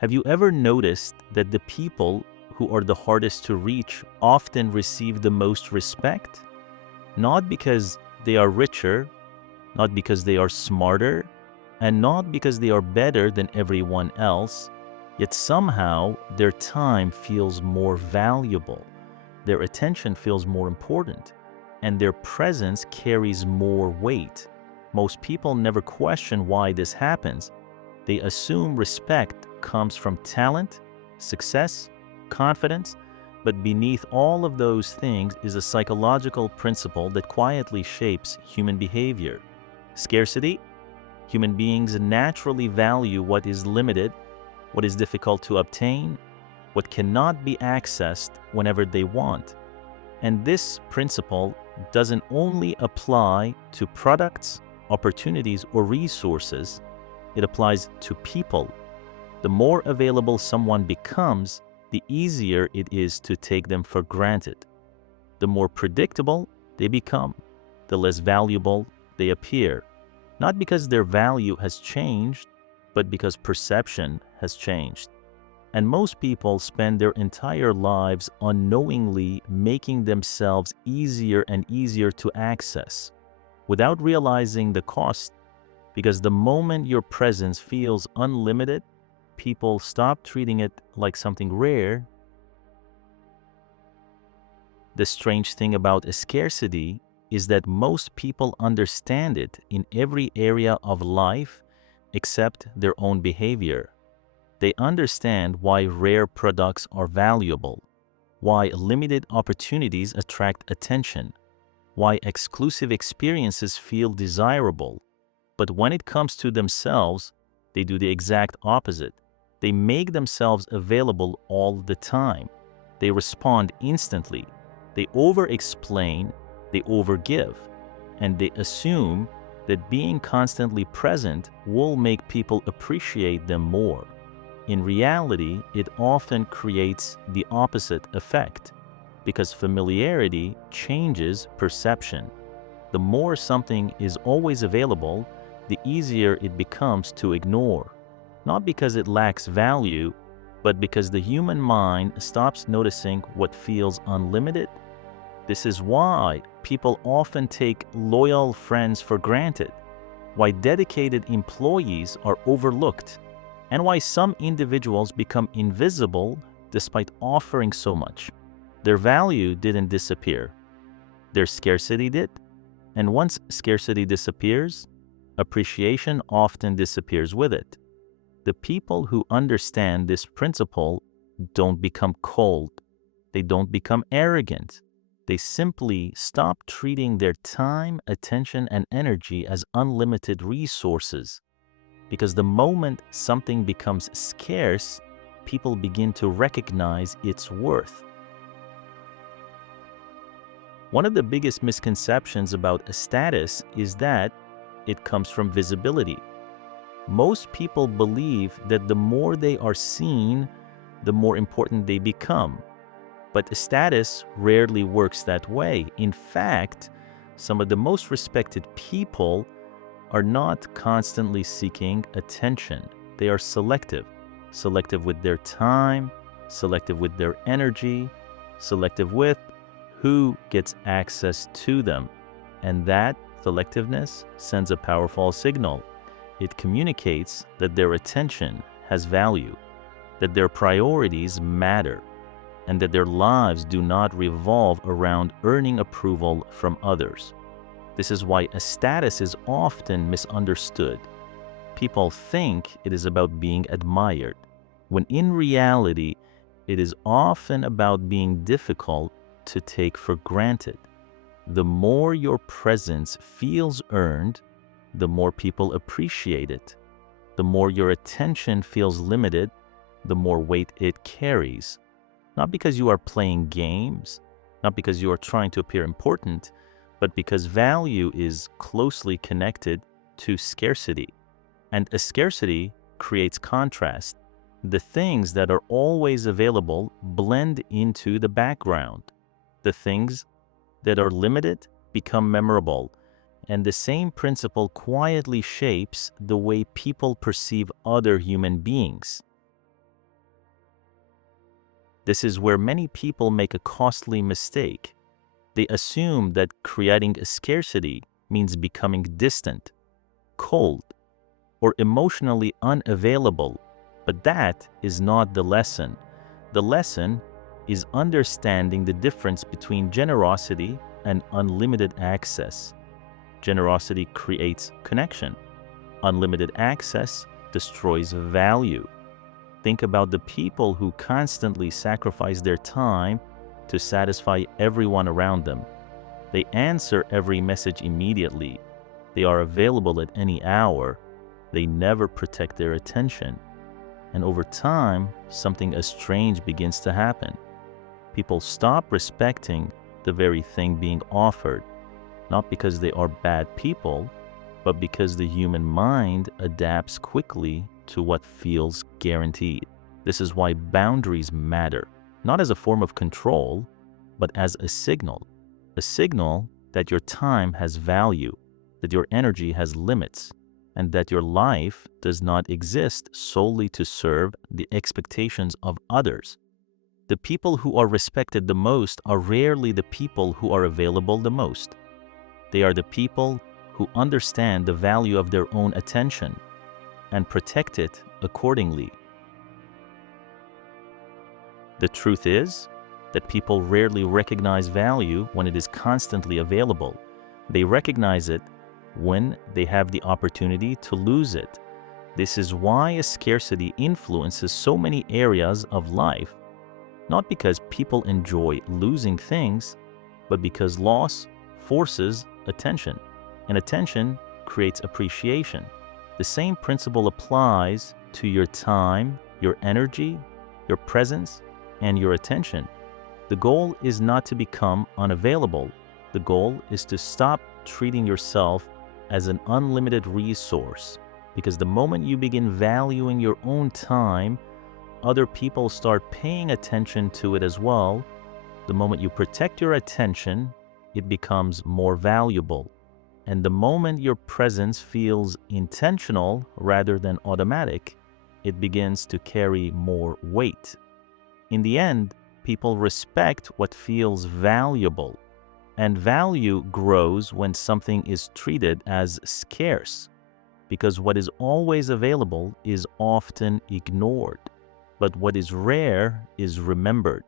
Have you ever noticed that the people who are the hardest to reach often receive the most respect? Not because they are richer, not because they are smarter, and not because they are better than everyone else, yet somehow their time feels more valuable, their attention feels more important, and their presence carries more weight. Most people never question why this happens. They assume respect comes from talent, success, confidence, but beneath all of those things is a psychological principle that quietly shapes human behavior. Scarcity. Human beings naturally value what is limited, what is difficult to obtain, what cannot be accessed whenever they want. And this principle doesn't only apply to products, opportunities, or resources, it applies to people. The more available someone becomes, the easier it is to take them for granted. The more predictable they become, the less valuable they appear. Not because their value has changed, but because perception has changed. And most people spend their entire lives unknowingly making themselves easier and easier to access, without realizing the cost, because the moment your presence feels unlimited, people stop treating it like something rare. The strange thing about a scarcity is that most people understand it in every area of life except their own behavior. They understand why rare products are valuable, why limited opportunities attract attention, why exclusive experiences feel desirable. But when it comes to themselves, they do the exact opposite. They make themselves available all the time. They respond instantly. They over-explain, they overgive, and they assume that being constantly present will make people appreciate them more. In reality, it often creates the opposite effect, because familiarity changes perception. The more something is always available, the easier it becomes to ignore. Not because it lacks value, but because the human mind stops noticing what feels unlimited. This is why people often take loyal friends for granted, why dedicated employees are overlooked, and why some individuals become invisible despite offering so much. Their value didn't disappear. Their scarcity did. And once scarcity disappears, appreciation often disappears with it. The people who understand this principle don't become cold. They don't become arrogant. They simply stop treating their time, attention, and energy as unlimited resources. Because the moment something becomes scarce, people begin to recognize its worth. One of the biggest misconceptions about a status is that it comes from visibility. Most people believe that the more they are seen, the more important they become. But a status rarely works that way. In fact, some of the most respected people are not constantly seeking attention. They are selective with their time, selective with their energy, selective with who gets access to them. And that selectiveness sends a powerful signal. It communicates that their attention has value, that their priorities matter, and that their lives do not revolve around earning approval from others. This is why a status is often misunderstood. People think it is about being admired, when in reality, it is often about being difficult to take for granted. The more your presence feels earned, the more people appreciate it. The more your attention feels limited, the more weight it carries. Not because you are playing games, not because you are trying to appear important, but because value is closely connected to scarcity. And a scarcity creates contrast. The things that are always available blend into the background. The things that are limited become memorable. And the same principle quietly shapes the way people perceive other human beings. This is where many people make a costly mistake. They assume that creating a scarcity means becoming distant, cold, or emotionally unavailable, but that is not the lesson. The lesson is understanding the difference between generosity and unlimited access. Generosity creates connection. Unlimited access destroys value. Think about the people who constantly sacrifice their time to satisfy everyone around them. They answer every message immediately. They are available at any hour. They never protect their attention. And over time, something strange begins to happen. People stop respecting the very thing being offered, not because they are bad people, but because the human mind adapts quickly to what feels guaranteed. This is why boundaries matter, not as a form of control, but as a signal that your time has value, that your energy has limits, and that your life does not exist solely to serve the expectations of others. The people who are respected the most are rarely the people who are available the most. They are the people who understand the value of their own attention and protect it accordingly. The truth is that people rarely recognize value when it is constantly available. They recognize it when they have the opportunity to lose it. This is why a scarcity influences so many areas of life, not because people enjoy losing things, but because loss forces attention, and attention creates appreciation. The same principle applies to your time, your energy, your presence, and your attention. The goal is not to become unavailable. The goal is to stop treating yourself as an unlimited resource, because the moment you begin valuing your own time, other people start paying attention to it as well. The moment you protect your attention, it becomes more valuable. And the moment your presence feels intentional rather than automatic, it begins to carry more weight. In the end, people respect what feels valuable, and value grows when something is treated as scarce, because what is always available is often ignored, but what is rare is remembered.